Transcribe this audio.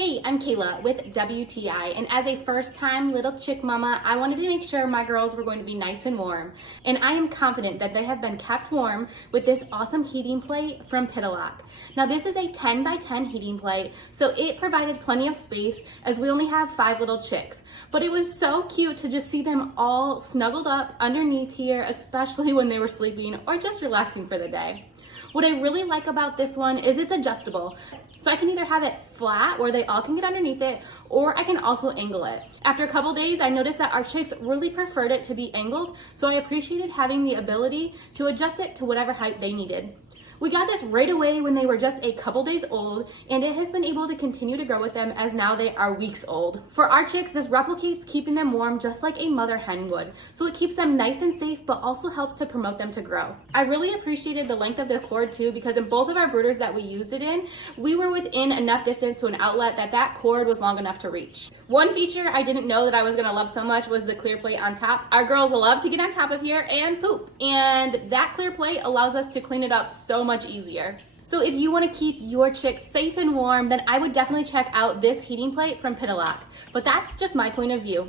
Hey, I'm Kayla with WTI, and as a first-time little chick mama, I wanted to make sure my girls were going to be nice and warm. And I am confident that they have been kept warm with this awesome heating plate from Pitalok. Now this is a 10 by 10 heating plate, so it provided plenty of space as we only have 5 little chicks. But it was so cute to just see them all snuggled up underneath here, especially when they were sleeping or just relaxing for the day. What I really like about this one is it's adjustable. So I can either have it flat where they all can get underneath it, or I can also angle it. After a couple days, I noticed that our chicks really preferred it to be angled, so I appreciated having the ability to adjust it to whatever height they needed. We got this right away when they were just a couple days old, and it has been able to continue to grow with them as now they are weeks old. For our chicks, this replicates keeping them warm just like a mother hen would, so it keeps them nice and safe but also helps to promote them to grow. I really appreciated the length of the cord too, because in both of our brooders that we used it in, we were within enough distance to an outlet that cord was long enough to reach. One feature I didn't know that I was gonna love so much was the clear plate on top. Our girls love to get on top of here and poop, and that clear plate allows us to clean it up so much easier. So if you want to keep your chicks safe and warm, then I would definitely check out this heating plate from Pitalok. But that's just my point of view.